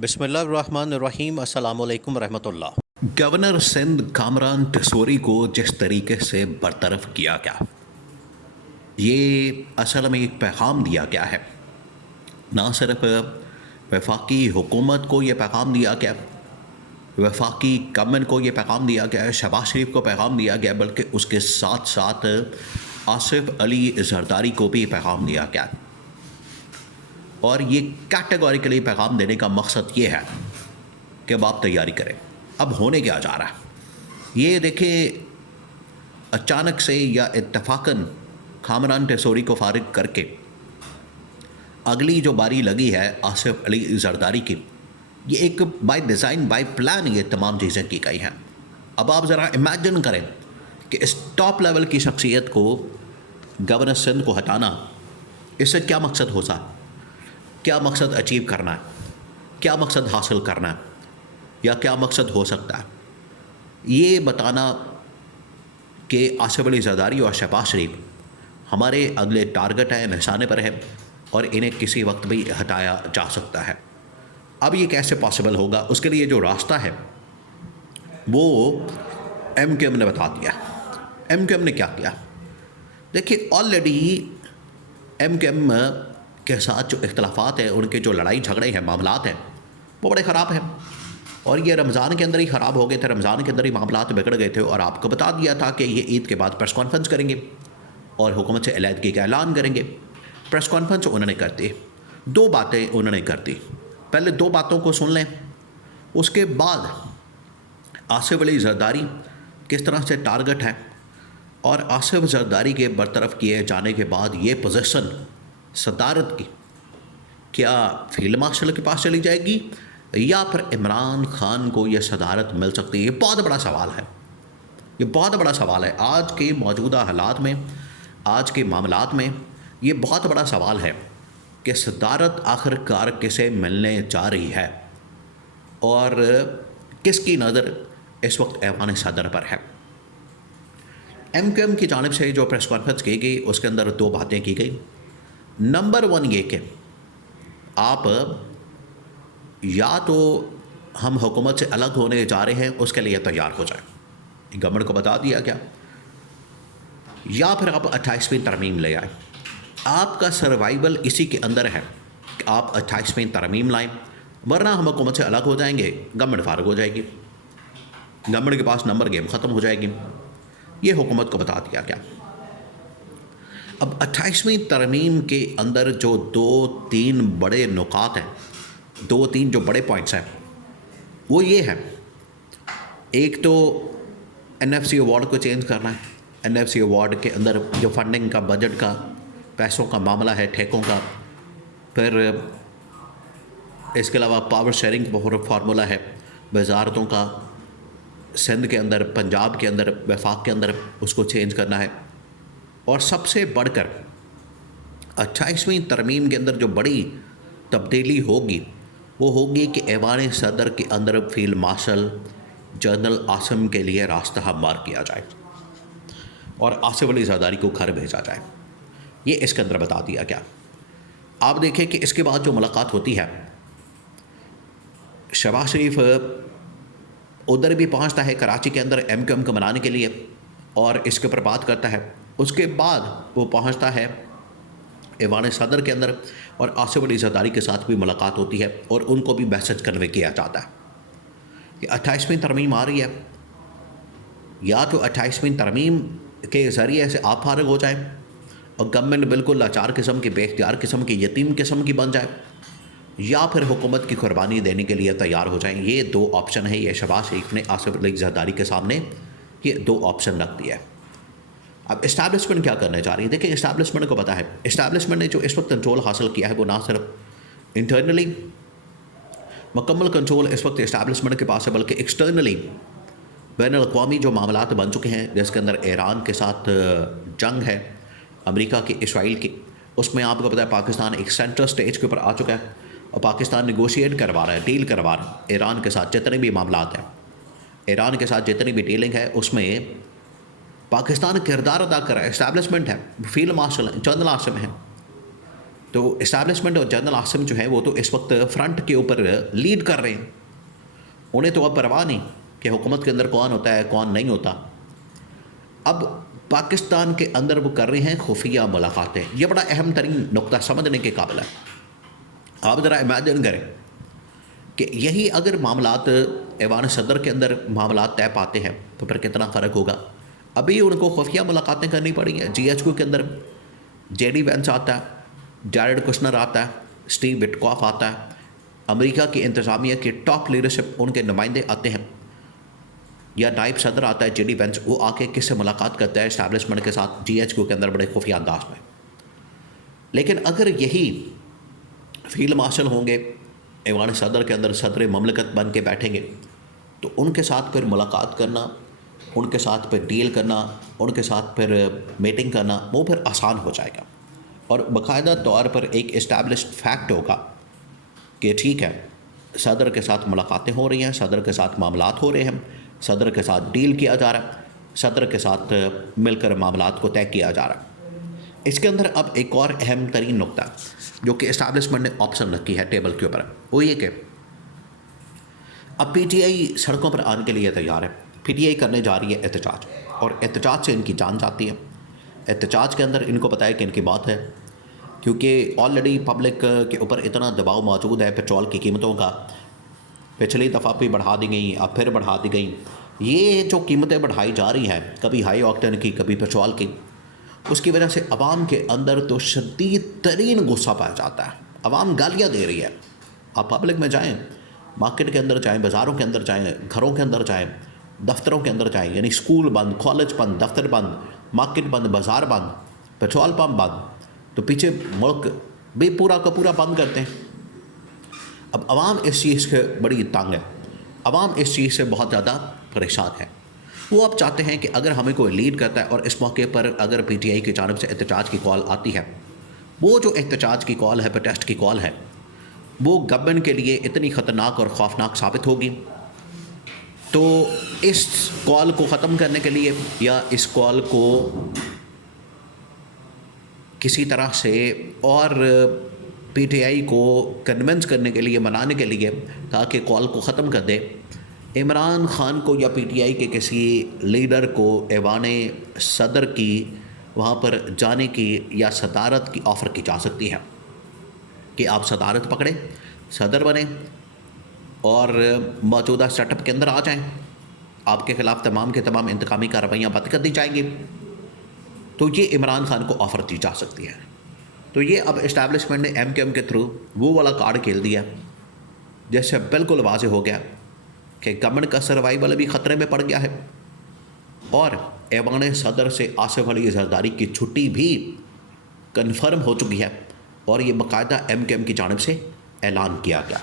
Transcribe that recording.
बिस्मिल्लाहिर्रहमानिर्रहीम अस्सलामुअलैकुम रहमतुल्लाह। गवर्नर सिंध कामरान टिसोरी को जिस तरीके से बरतरफ किया गया, ये असल में एक पैगाम दिया गया है। ना सिर्फ वफाकी हुकूमत को ये पैगाम दिया गया, वफाकी गवर्नमेंट को ये पैगाम दिया गया है, शहबाज शरीफ को पैगाम दिया गया, बल्कि उसके साथ साथ आसिफ अली जरदारी को भी पैगाम दिया गया। और ये कैटेगोरिकली पैगाम देने का मकसद ये है कि अब आप तैयारी करें। अब होने क्या जा रहा है ये देखें, अचानक से या इत्तफाकन कामरान टिसोरी को फारिग करके अगली जो बारी लगी है आसिफ अली जरदारी की, ये एक बाय डिज़ाइन बाय प्लान ये तमाम चीज़ें की गई हैं। अब आप ज़रा इमेजिन करें कि इस टॉप लेवल की शख्सियत को, गवर्नर सिंध को हटाना, इससे क्या मकसद हो सकता, क्या मकसद अचीव करना है, क्या मकसद हासिल करना है, या क्या मकसद हो सकता है, ये बताना कि आसिफ अली जरदारी और शहबाज शरीफ हमारे अगले टारगेट है, निशाने पर है और इन्हें किसी वक्त भी हटाया जा सकता है। अब ये कैसे पॉसिबल होगा, उसके लिए जो रास्ता है वो MQM ने बता दिया। MQM ने क्या किया, देखिए ऑलरेडी MQM के साथ जो इख्तलाफात हैं, उनके जो लड़ाई झगड़े हैं, मामलात हैं, वो बड़े ख़राब हैं। और ये रमज़ान के अंदर ही ख़राब हो गए थे, रमज़ान के अंदर ही मामलात बिगड़ गए थे। और आपको बता दिया था कि ये ईद के बाद प्रेस कॉन्फ्रेंस करेंगे और हुकूमत से अलहदगी का ऐलान करेंगे। प्रेस कॉन्फ्रेंस उन्होंने कर दी, दो बातें उन्होंने कर दी। पहले दो बातों को सुन लें, उसके बाद आसिफ अली जरदारी किस तरह से टारगेट है, और आसिफ जरदारी के बरतरफ किए जाने के बाद ये पोजीशन सदारत की क्या फील्ड मार्शल के पास चली जाएगी या फिर इमरान खान को यह सदारत मिल सकती है। ये बहुत बड़ा सवाल है, ये बहुत बड़ा सवाल है। आज के मौजूदा हालात में, आज के मामलात में ये बहुत बड़ा सवाल है कि सदारत आखिरकार किसे मिलने जा रही है और किसकी नज़र इस वक्त ऐवान सदर पर है। MQM की जानिब से जो प्रेस कॉन्फ्रेंस की गई, उसके अंदर दो बातें की गई। नंबर 1 ये कि आप या तो हम हुकूमत से अलग होने जा रहे हैं उसके लिए तैयार हो जाए, गवर्नमेंट को बता दिया गया, या फिर आप 28वीं तरमीम ले आए। आपका सर्वाइवल इसी के अंदर है कि आप 28वीं तरमीम लाएं, वरना हम हुकूमत से अलग हो जाएंगे, गवर्नमेंट फारग हो जाएगी, गवर्नमेंट के पास नंबर गेम ख़त्म हो जाएगी। ये हुकूमत को बता दिया गया। अब 28वीं तरमीम के अंदर जो 2-3 बड़े नुकात हैं, 2-3 जो बड़े पॉइंट्स हैं, वो ये है। एक तो NFC अवार्ड को चेंज करना है। NFC अवार्ड के अंदर जो फंडिंग का, बजट का, पैसों का मामला है, ठेकों का, फिर इसके अलावा पावर शेयरिंग फार्मूला है वजारतों का, सिंध के अंदर, पंजाब के अंदर, वफाक के अंदर, उसको चेंज करना है। और सबसे बढ़कर 28वीं तरमीम के अंदर जो बड़ी तब्दीली होगी वो होगी कि ऐवान सदर के अंदर फील्ड मार्शल जनरल आसिम के लिए रास्ता हमवार किया जाए और आसिफ अली जरदारी को घर भेजा जाए। ये इसके अंदर बता दिया गया। आप देखें कि इसके बाद जो मुलाकात होती है, शहबाज शरीफ उधर भी पहुंचता है कराची के अंदर MQM को मनाने के लिए और इसके ऊपर बात करता है। उसके बाद वो पहुंचता है ऐवान सदर के अंदर और आसिफ अली जरदारी के साथ भी मुलाकात होती है और उनको भी मैसेज कन्वे किया जाता है कि 28वीं तरमीम आ रही है, या तो 28वीं तरमीम के ज़रिए से आप फारिग हो जाए और गवर्नमेंट बिल्कुल लाचार किस्म की, बेख्तियार किस्म की, यतीम किस्म की बन जाए, या फिर हुकूमत की कुर्बानी देने के लिए तैयार हो जाएं। ये दो ऑप्शन है। ये शहबाज शरीफ ने आसिफ अली जरदारी के सामने ये दो ऑप्शन रख दिया है। अब इस्टेब्लिशमेंट क्या करने जा रही है, देखिए इस्टेब्लिशमेंट को पता है, इस्टेब्लिशमेंट ने जो इस वक्त कंट्रोल हासिल किया है वो ना सिर्फ इंटरनली मुकम्मल कंट्रोल इस वक्त इस्टेब्लिशमेंट के पास है, बल्कि एक्सटर्नली बैनुल-अक़वामी जो मामलात बन चुके हैं, जिसके अंदर ईरान के साथ जंग है, अमेरिका की, इसराइल की, उसमें आपको पता है पाकिस्तान एक सेंट्रल स्टेज के ऊपर आ चुका है और पाकिस्तान नेगोशिएट करवा रहा है, डील करवा रहा है ईरान के साथ। जितने भी मामलात हैं, ईरान के साथ जितनी भी डीलिंग है, उसमें पाकिस्तान किरदार अदा कर रहा है। इस्टेब्लिशमेंट है, फील्ड मार्शल है, जनरल आसिम है, तो इस्टेब्लिशमेंट और जनरल आसिम जो है वो तो इस वक्त फ्रंट के ऊपर लीड कर रहे हैं। उन्हें तो अब परवाह नहीं कि हुकूमत के अंदर कौन होता है कौन नहीं होता। अब पाकिस्तान के अंदर वो कर रहे हैं खुफिया मुलाकातें। ये बड़ा अहम तरीन नुक्ता समझने के काबिल है। आप ज़रा इमेजिन करें कि यही अगर मामलात ऐवान सदर के अंदर मामलात तय पाते हैं तो फिर कितना फ़र्क होगा। अभी उनको खुफिया मुलाकातें करनी पड़ी हैं। GHQ के अंदर JD वेंस आता है, जैरेड कुशनर आता है, स्टीव विटकॉफ आता है, अमेरिका की इंतज़ामिया की टॉप लीडरशिप उनके नुमाइंदे आते हैं, या नायब सदर आता है JD वेंस, वो आके किससे मुलाकात करता है इस्टेब्लिशमेंट के साथ GHQ के अंदर बड़े खुफिया अंदाज में। लेकिन अगर यही फील्ड मार्शल होंगे ऐवान सदर के अंदर सदर ममलकत बन के बैठेंगे तो उनके साथ फिर मुलाकात करना, उनके साथ फिर डील करना, उनके साथ फिर मीटिंग करना वो फिर आसान हो जाएगा। और बाकायदा तौर पर एक इस्टेब्लिश्ड फैक्ट होगा कि ठीक है सदर के साथ मुलाकातें हो रही हैं, सदर के साथ मामलात हो रहे हैं, सदर के साथ डील किया जा रहा है, सदर के साथ मिलकर मामलात को तय किया जा रहा है। इसके अंदर अब एक और अहम तरीन नुक्ता जो कि इस्टेब्लिशमेंट ने ऑप्शन रखी है टेबल के ऊपर, वो ये कि अब PTI सड़कों पर आने के लिए तैयार है। PTI करने जा रही है एहतजाज, और एहतजाज से इनकी जान जाती है। एहतजाज के अंदर इनको पता है कि इनकी बात है, क्योंकि ऑलरेडी पब्लिक के ऊपर इतना दबाव मौजूद है पेट्रोल की कीमतों का। पिछली दफ़ा भी बढ़ा दी गई, अब फिर बढ़ा दी गई। ये जो कीमतें बढ़ाई जा रही हैं, कभी हाई ऑक्टेन की कभी पेट्रोल की, उसकी वजह से अवाम के अंदर तो शदीद तरीन गुस्सा पाया जाता है। अवाम गालियाँ दे रही है। आप पब्लिक में जाएँ, मार्केट के अंदर जाएँ, बाज़ारों के अंदर जाएँ, घरों के अंदर जाएँ, दफ्तरों के अंदर जाएँ, यानी स्कूल बंद, कॉलेज बंद, दफ्तर बंद, मार्केट बंद, बाज़ार बंद, पेट्रोल पम्प बंद, तो पीछे मुल्क भी पूरा का पूरा बंद करते हैं। अब अवाम इस चीज़ से बड़ी तंग है, अवाम इस चीज़ से बहुत ज़्यादा परेशान है। वो अब चाहते हैं कि अगर हमें कोई लीड करता है और इस मौके पर अगर PTI की जानिब से एहतजाज की कॉल आती है, वो जो एहतजाज की कॉल है, प्रोटेस्ट की कॉल है, वो गवर्नमेंट के लिए इतनी ख़तरनाक और खौफनाक साबित होगी। तो इस कॉल को ख़त्म करने के लिए या इस कॉल को किसी तरह से और PTI को कन्विंस करने के लिए, मनाने के लिए, ताकि कॉल को ख़त्म कर दे, इमरान ख़ान को या PTI के किसी लीडर को ऐवान सदर की वहाँ पर जाने की या सदारत की ऑफ़र की जा सकती है कि आप सदारत पकड़ें, सदर बने और मौजूदा सेटअप के अंदर आ जाएं। आपके ख़िलाफ़ तमाम के तमाम इंतकामी कार्रवाइयाँ बंद कर दी जाएंगी। तो ये इमरान ख़ान को ऑफ़र दी जा सकती है। तो ये अब इस्टेब्लिशमेंट ने MKM के थ्रू वो वाला कार्ड खेल दिया, जैसे बिल्कुल वाज़े हो गया कि गवर्नमेंट का सर्वाइवल भी ख़तरे में पड़ गया है और ऐवान सदर से आसिफ अली जरदारी की छुट्टी भी कन्फर्म हो चुकी है और ये बाकायदा MKM की जानिब से ऐलान किया गया।